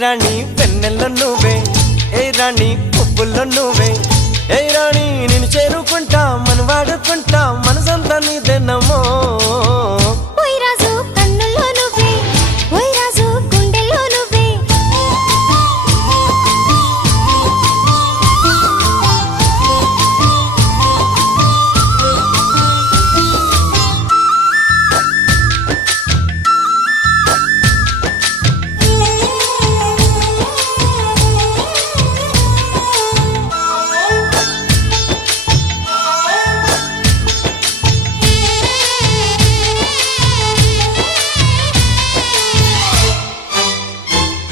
రాణి వెన్నెల్లో నువ్వే, ఏ రాణి పువ్వుల్లో నువ్వే, ఏ రాణి నేను చేరుకుంటా, మనం వాడుకుంటా, మనసంతా నీదేనమ్మో.